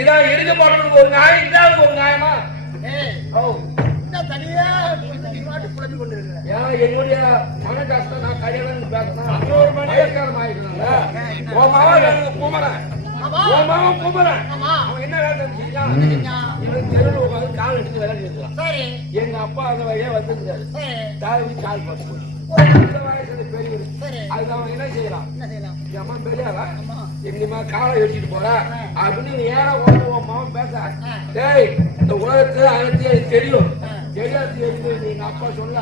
இதான் எடுக்க போடுறதுக்கு ஒரு நியாயம், இதாவது ஒரு நியாயமா? தனியா புலம்பி கொண்டு என்னுடைய மன கஷ்டம் நான் கல்யாணம் பேசணும். ஒரு மணிக்காரம் ஆயிடுறாங்க. உன் மாவன் குமரன், உன் மாவன் குமரன் அவன் என்ன வேலை செஞ்சான்? இவன் தெருவில் உட்காந்து கால் எடுத்து விளையாடி இருக்கலாம். எங்க அப்பா அந்த வழியா வந்துருந்தாரு. தாவி கால் போட்டு அதுக்கு அவன் என்ன செய்யலாம்? அம்மா பெரியாரா எங்கம்மா காலை வச்சுட்டு போற அப்படின்னு ஏற உன் மாவன் பேச, டேய் இந்த உலகத்துல அனைத்து தெரியும், தெரியாது எதுக்கு எங்க அப்பா சொல்ல.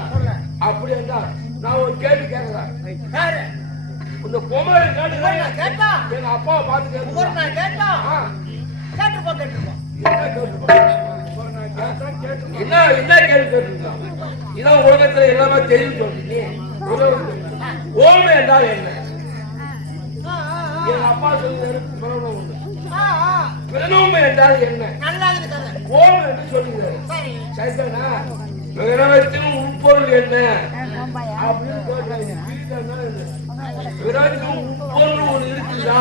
அப்படி இருந்தா நான் ஒரு கேள்வி கேட்கிறேன். இந்த பொம்மை கேட்டா எங்க அப்பாவை பார்த்து என்ன என்ன கேள்வி கேட்டுருக்கோம்? இதான் உலகத்துல எல்லாமே தெரியும் சொல்றீங்க. ஓமை என்றால் என்ன? எங்க அப்பா சொல்லுவாரு பிரணவம் உண்டு. பிரணவம் என்றால் என்ன? ஓமை என்று சொல்லுகிறாரு. சரிதானா? பிரணவத்தின் உட்பொருள் என்ன அப்படின்னு கேட்டாங்க. பிறகு உட்பொருள் ஒன்று இருக்குதா?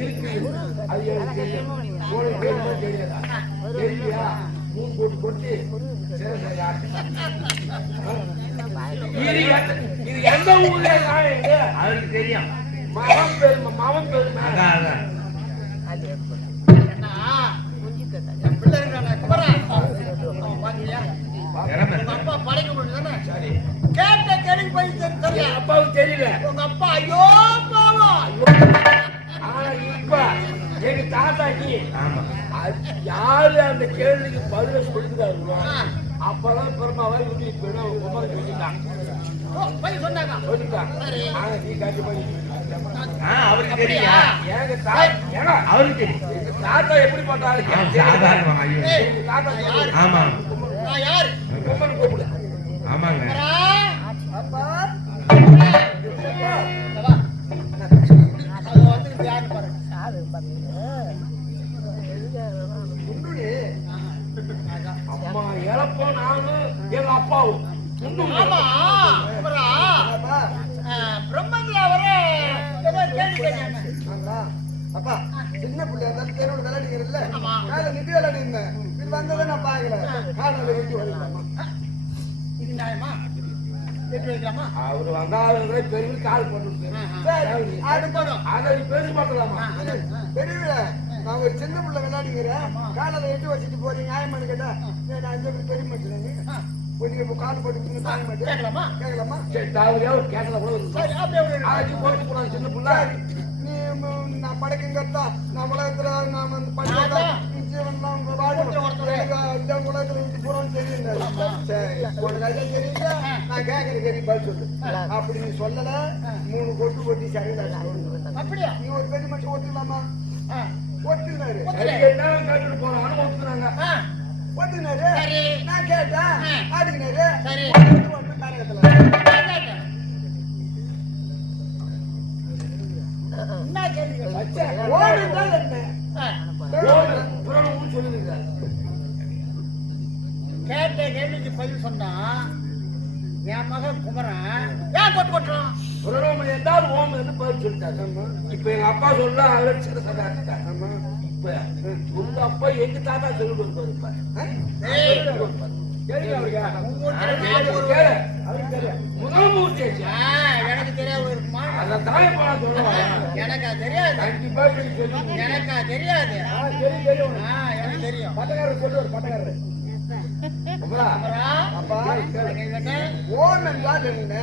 இருக்கு. அது எனக்கு தெரியும். தெரியாதா? தெரியா? மூணு போட்டு போட்டு இது எந்த ஊர்ல அவருக்கு தெரியும். மாவன் பெருமை, மாவன் பெருமை. அப்பாவுக்கு தெரியல. உங்க அப்பா ஐயோ ஆனா இப்ப எங்க தாத்தாக்கு யாரு அந்த கேள்விக்கு பதில சொல்லுறாங்களோ அப்பதான் பெருமாவை அவருக்கு தெரியும். தாத்தா எப்படி பண்றாரு? ஆமா கூப்பிடு. ஆமாங்க அம்மா இழப்போ நானும் எங்க அப்பாவும் அப்பா சின்ன பிள்ளை இருந்தாலும் தெருவோட விளையாடுகிறல்ல, மேல நிதி விளையாடி இருந்தேன். இது வந்ததை நான் பாக்கல. காலையில வெட்டி வரலாமா? இது நியாயமா? அவரு வந்தாலும் பெரிய கால் போட்டு அதை பேசி பார்க்கலாமா? பெரிய நான் ஒரு சின்ன பிள்ளை விளையாடுகிறேன், காலையில எட்டு வச்சுட்டு போறீங்க நியாயமானு கேட்டா நான் அஞ்சு பெரிய மாட்டேன். கொஞ்சம் கால் போட்டு தாங்க மாட்டேன். கேட்கலாமா? கேட்கலாமா? சரி தாவரியா ஒரு கேட்கல கூட சின்ன பிள்ளை நீ நான் படைக்குங்கத்தா நான் உலகத்துல நான் வந்து படிக்கிறதா நான் கேட்கற கேள்வி பதில் சொல்லு. அப்படி நீ சொல்லல 3 கொட்டு கொட்டி சரியா நீ ஒரு பெரிய மட்டும் ஒத்துக்கலாமா? ஒத்துக்கினாரு கேட்டுட்டு போறான்னு ஒத்துக்கிறாங்க. ஒத்துக்கினாரு நான் கேட்டேன் ஆடுக்கினாரு காரகத்துல என்ன கேள்வி கேட்ட கேள்விக்கு பதில் சொன்னா என் மகன் குமரன் ஏன் கொட்டு கொட்டுறான்? என்றால் ஓம் என்று பதில் சொல்லிட்டாங்க. இப்ப எங்க அப்பா சொல்ல இப்ப உங்க அப்பா எங்க தாத்தா சொல்லி எனக்கு தெரியாது இருக்குமா? எனக்கா தெரியாது. எனக்கா தெரியாது. எனக்கு தெரியும். பட்டக்காரர் சொல்லுவார். பட்டக்காரர் ஓம் என்றால் என்ன?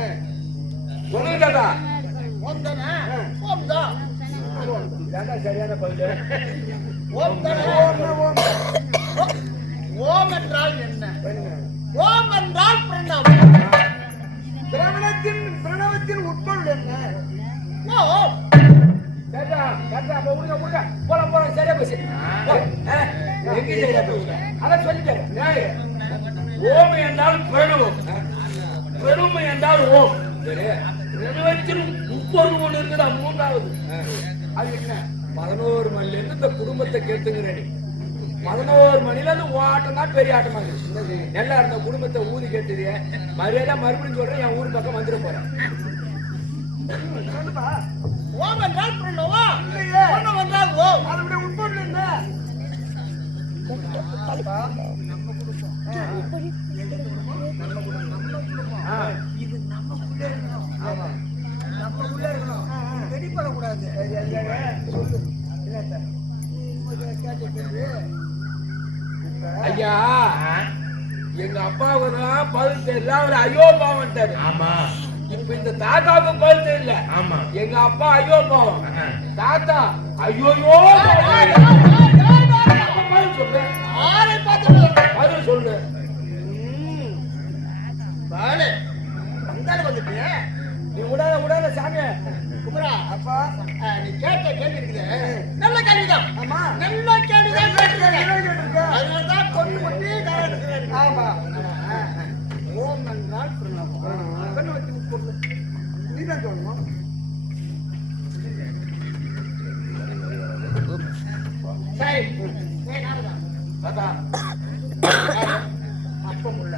சரியான பதில். ஓம் என்றால் என்ன? ஓம் என்றால் பிரணவம். பிரணவத்தின் உட்பொருள் என்ன? சரியா போச்சு. அதான் சொல்லிட்டேன். ஓம் என்றால் பிரணவம், பெருமை என்றால் ஓம். பிரணவத்தின் உட்பொருள் ஒன்று இருக்குதா? மூன்றாவது அது என்ன? 11 மணில இருந்து இந்த குடும்பத்தை கேட்டுங்கிறேன். 11 மணில இருந்து ஆட்டம் தான் பெரிய ஆட்டமா இருக்கு. நல்லா இருந்த குடும்பத்தை ஊதி கேட்டுது. மரியாதை மறுபடியும் சொல்றேன், என் ஊர் பக்கம் வந்துட போறேன். ஓம் என்றால் பிரணவம், பிரணவம் என்றால் ஓம். அப்பா நம்ம குடும்பம் எங்க குடும்பம் நம்ம குடும்பம் இது நமக்குள்ளே இருக்கணும். ஆமா நம்ம உள்ள இருக்கணும். வெளிப்படக்கூடாது. சொல்லு இல்ல ஐயா எங்க அப்பாவுக்கு தான் பதில் தெரியல, அவர் ஐயோ பாவன்ட்டாரு. ஆமா இப்ப இந்த தாத்தாவுக்கு பதில் தெரியல. ஆமா எங்க அப்பா ஐயோ பாவம், தாத்தா ஐயோயோ பதில் சொல்லு. பதில் சொல்லு. பாலு வந்தாலும் வந்துட்டு நீ விடாத விடாத சாமி. குமரா அப்பா நீ கேட்ட கேள்வி இருக்குது நல்ல கேள்விதான். ஆமா நல்ல கேள்விதான் கேட்டிருக்க. அதனாலதான் கொண்டு கொண்டு ஆமா ஓம் என்றால் பிரணவம். கண்ணு வச்சு பொருள் நீதான் சொல்லணும். சரி தாத்தா அப்பம் உள்ள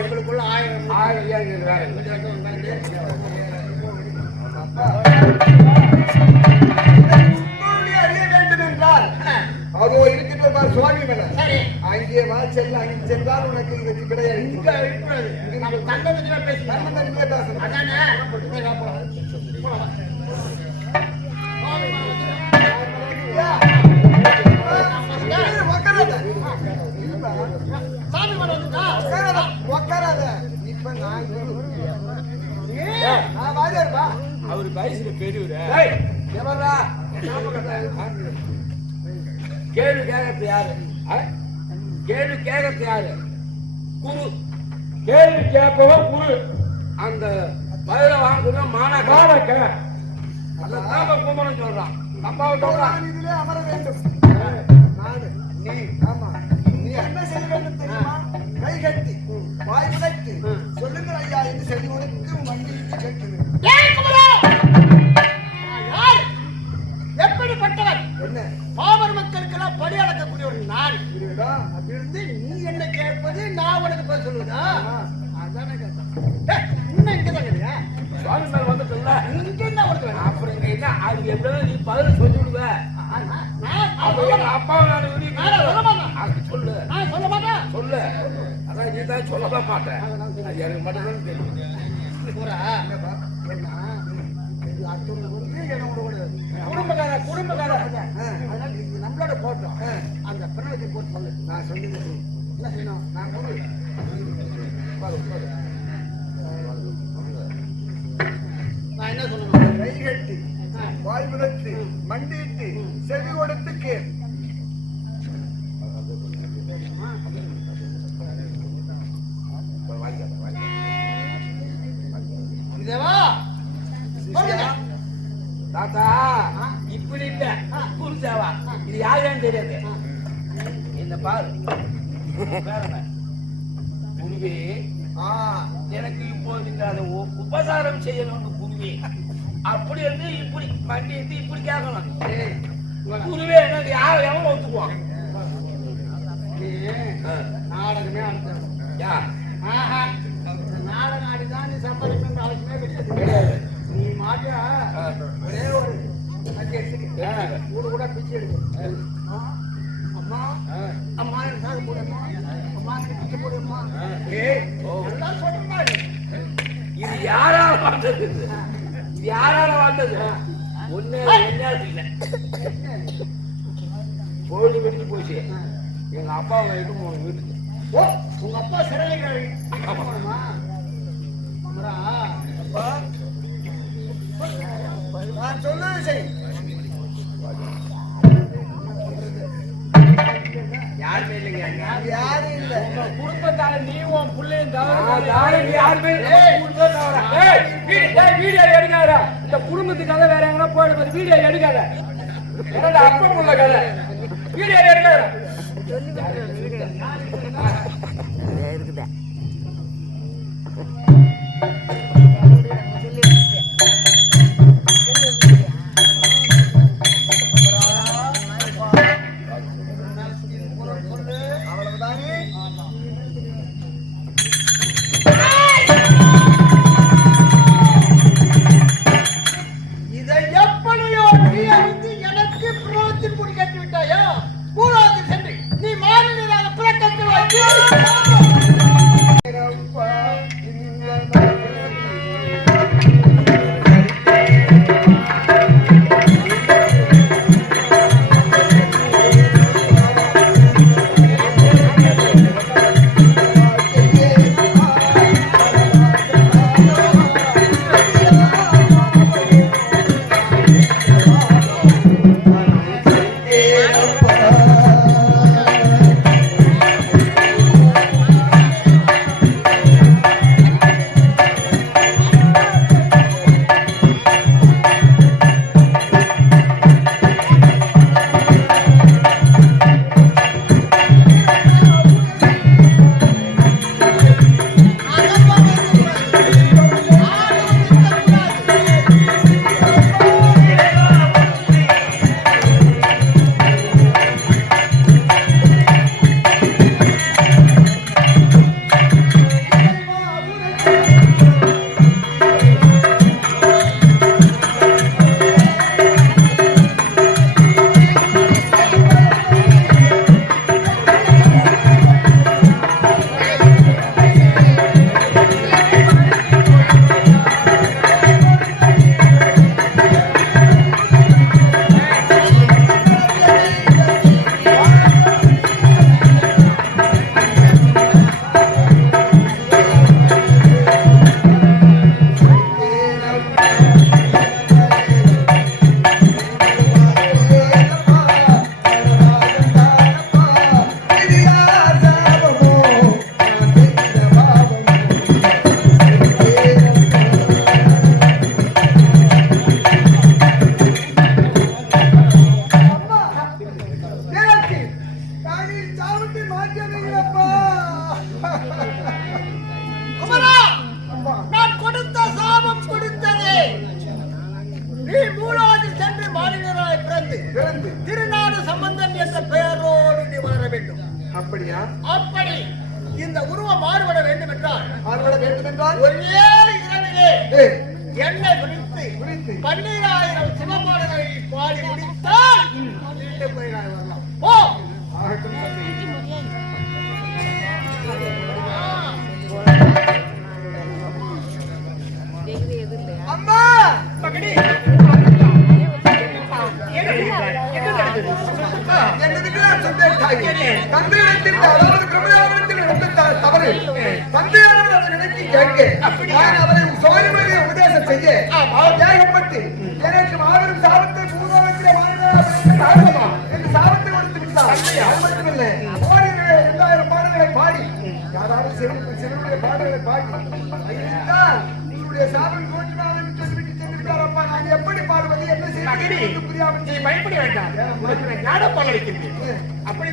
எங்களுக்குள்ள 1000 அறிய வேண்டும் என்றால் அதோ இருக்கிற சுவாமி மேல அங்கே வா செல்ல அங்கே சென்றால் உனக்கு இது கிடையாது. இங்க இருக்கிறது நம்ம தன்னதிலே பேசணும். அதானே சாமி மேல வந்துட்டா உட்காராத. இப்ப நான் வாஜாருப்பா அவரு வயசுல பெரியவரு. கேள்வி கேட்கறது யாரு? கேள்வி கேட்கறது யாரு? குரு. கேள்வி கேட்பவன் குரு. அந்த பதில வாங்கணும் மாணாக்க அதான் குமரன் சொல்றான். அப்பாவை சொல்றான் இதிலே அமர வேண்டும். நானு நீ ஆமா நீ என்ன செய்ய வேண்டும் தெரியுமா? கை கட்டி வாய் உடைத்து சொல்லுங்கள் ஐயா என்று செடி உடைத்து மண்டியிட்டு கேட்கிறேன். எப்படிப்பட்டவர்? என்ன பாமர மக்களுக்கெல்லாம் படி அளக்கக்கூடியவர் நான். அப்படி இருந்து நீ என்ன கேட்பது, நான் உனக்கு பதில் சொல்லுவதா? அதானே கேட்டேன். இன்னும் இங்கதான் இல்லையா? சுவாமி மேல வந்துட்டல இங்க என்ன வருது? அப்புறம் இங்க என்ன அது எப்படியும் நீ பதில் சொல்லி விடுவ. அப்பாவை நான் சொல்லு. நான் சொல்ல மாட்டேன். சொல்லு. அதான் நீ தான் சொல்லதான் மாட்டேன். அது எனக்கு மட்டும்தான் தெரியும். குடும்பக்கார அதனால இது நம்மளோட போட்டோம். அந்த பிரணவத்தை போட்டு சொல்லு. நான் சொல்லி என்ன செய்யணும்? நான் குரு நான் என்ன சொல்லணும்? கை கட்டி வாய் விளத்து மண்டிட்டு செவி கொடுத்து கேள். தாத்தா இப்படி இல்ல குருதேவா, இது யாருன்னு தெரியாது. என்ன பாரு குருவே, எனக்கு இப்போது நீங்க அதை உபசாரம் செய்யணும் குருவே. அப்படி இருந்து இப்படி வண்டி இருந்து இப்படி கேட்கணும். குருவே என்ன யார் எவன் ஒத்துக்குவான்? நாடகமே நாடகம் ஆடிதான் நீ சம்பாதிக்கணும்னு அவசியமே கிடையாது. நீ மாட்டியா ஒரே ஒரு கூட பிச்சை எடுக்க. அம்மா அம்மா சாக போடுமா, அம்மா பிச்சை போடுமா எல்லாம் சொல்றா. இது யாரால வந்தது? இது யாரால வந்தது? ஒண்ணு என்ன இல்ல, கோழி வெடிச்சு போச்சு. எங்க அப்பா வீட்டுக்கு. ஓ உங்க அப்பா சிறையில அப்பா நான் சொல்லுவது சரி. யாருமே இல்லைங்க. யாரும் இல்ல. குடும்பத்தால நீ உன் பிள்ளையும் தவிர யாருமே வீடியோ எடுக்காத. இந்த குடும்பத்துக்காக வேற எங்கன்னா போயிட வீடியோ எடுக்காத. அப்பம் உள்ள கதை வீடியோ எடுக்காத. இதை எப்படியோ நீ அறிந்து எனக்கு புரோகத்தின் முடி கட்டி விட்டாயோ? கூடாது சென்று நீ மாநிலராக ஆனால் ஒரே இரவிலே என்னை குறித்து 12,000 சிவபாடல்களை பாடி முடித்தால் வீட்டு போய் நான் வரலாம். போ. அம்மா மகனே உபதேசம் செய்ய ஏகப்பட்டு எனக்கு மாபெரும் சாபத்தை என்று சாபத்தை கொடுத்து விட்டார். அது மட்டுமில்லை, 2,000 பாடல்களை பாடி யாராவது சிறுவனுடைய பாடல்களை பாடி உங்களுடைய சாபம் தோற்றுவாங்க என்று சொல்லிவிட்டு சென்றிருக்காரப்பா. நான் எப்படி பாடுவது, என்ன செய்வது புரியாமல் நீ பயப்பட வேண்டாம். ஞான பாடல் வைக்கிறேன். அப்படி